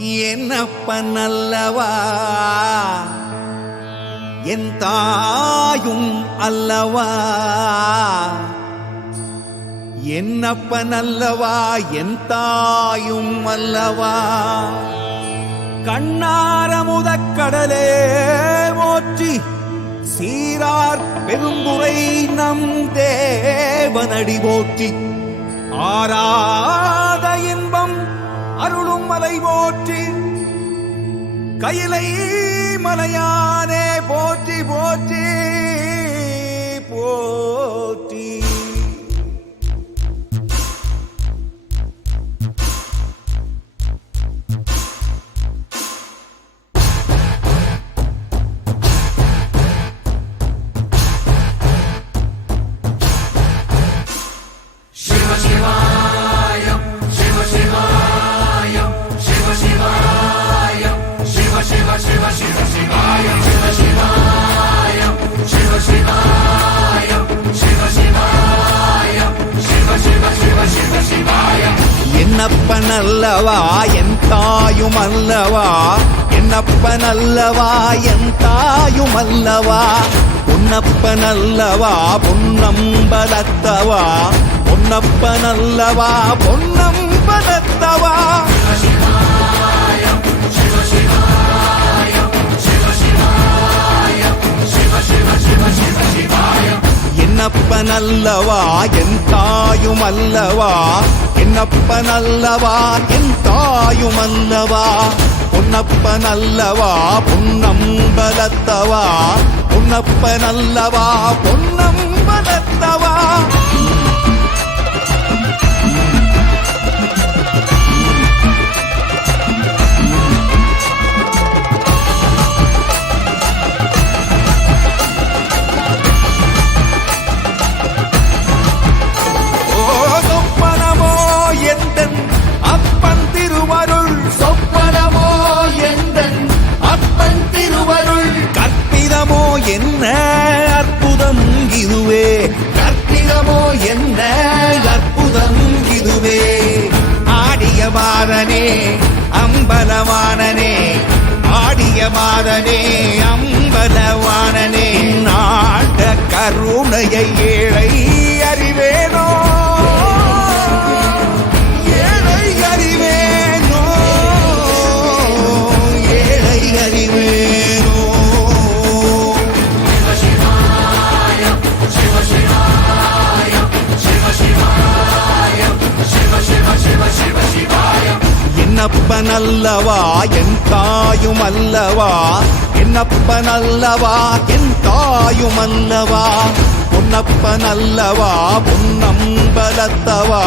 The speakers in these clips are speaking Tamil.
என்னப்பன் அல்லவா என் தாயும் அல்லவா, என்னப்பன் அல்லவா என் தாயும் அல்லவா. கண்ணாரமுதக் கடலே போற்றி, சீரார் பெருந்துரை நம் தேவனடி போற்றி. ஆராத இன்பம் அருளும் மலை போற்றி, கையிலை மலையானே போற்றி போற்றி போற்றி. என்னப்பன் அல்லவா என் தாயும் அல்லவா, என்னப்பன் அல்லவா என் தாயும் அல்லவா. பொன்னப்பன் அல்லவா பொன்னம்பலத்தவா, பொன்னப்பன் அல்லவா பொன்னம்பலத்தவா. என்னப்பன் அல்லவா என் தாயும் அல்லவா, என்னப்பன் அல்லவா என் தாயும் அல்லவா. பொன்னப்பன் அல்லவா பொன்னம்பலத்தவா, பொன்னப்பன் அல்லவா பொன்னம்பலத்தவா. என்ன அற்புதம் இதுவே, கற்பிதமோ என்ன அற்புதம் இதுவே. ஆடிய மாதனே அம்பலவானனே, ஆடிய மாதனே அம்பலவானனே. நாட்ட கருணையை ஏழை அறிவேனோ, ஏழை அறிவேனோ, ஏழை அறிவேனோ. என்னப்பன் அல்லவா என் தாயும் அல்லவா, என்னப்பன் அல்லவா என் தாயும் அல்லவா. பொன்னப்பன் அல்லவா பொன்னம்பலத்தவா,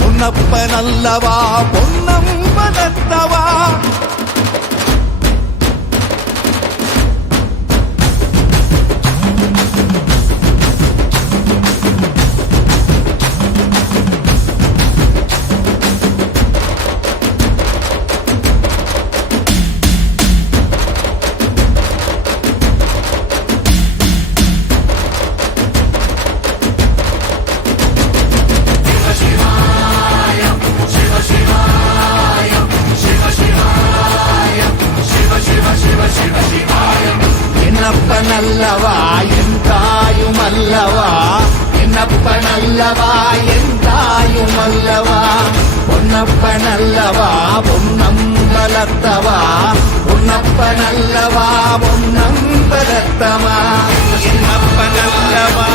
பொன்னப்பன் அல்லவா பொன்னம்பலத்தவா. என்னப்பன் அல்லவா என் தாயும் அல்லவா, என்னப்பன் அல்லவா என் தாயும் அல்லவா. பொன்னப்பன் அல்லவா பொன்னம்பலத்தவா, பொன்னப்பன் அல்லவா பொன்னம்பலத்தவா. என்னப்பன் அல்லவா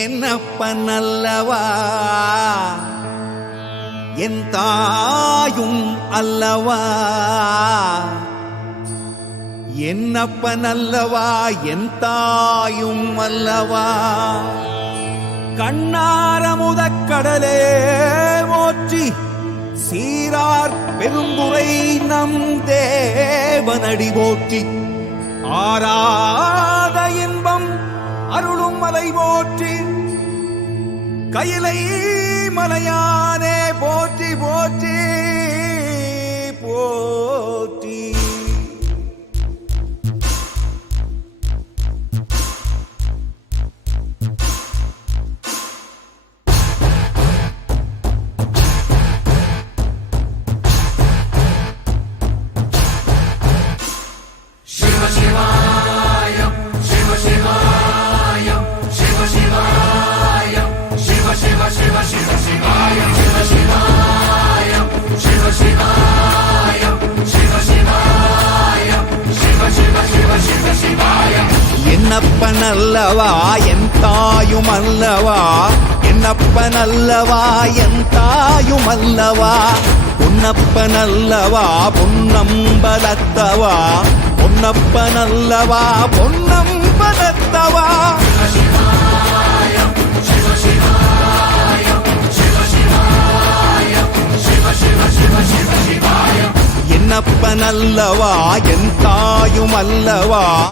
என்னப்பன் அல்லவா என் தாயும் அல்லவா, என்னப்பன் அல்லவா என் தாயும் அல்லவா. கண்ணாரமுதக் கடலே போற்றி, சீரார் பெருந்துரை நம் தேவனடி போற்றி. ஆராத இன்பம் அருளும் மலை போற்றி, கையிலை மலையானே போற்றி போற்றி போற்றி. என்னப்பனல்லவா என் தாயுமல்லவா, என்னப்பனல்லவா என் தாயுமல்லவா, பொன்னப்பனல்லவா பொன்னம்பலத்தவா, பொன்னப்பனல்லவா பொன்னம்பலத்தவா. என்னப்பனல்லவா என் தாயுமல்லவா.